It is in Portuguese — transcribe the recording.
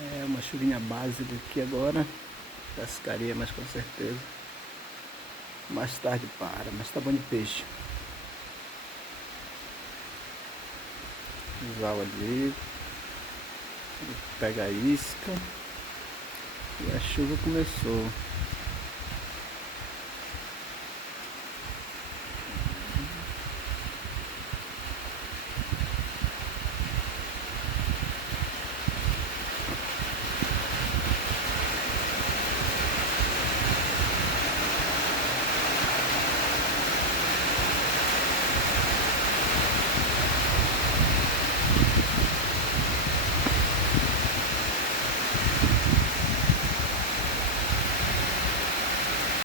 É uma chuvinha básica aqui agora. Pescaria, mas com certeza. Mais tarde para, mas tá bom de peixe. Usar ali, pega a isca e a chuva começou.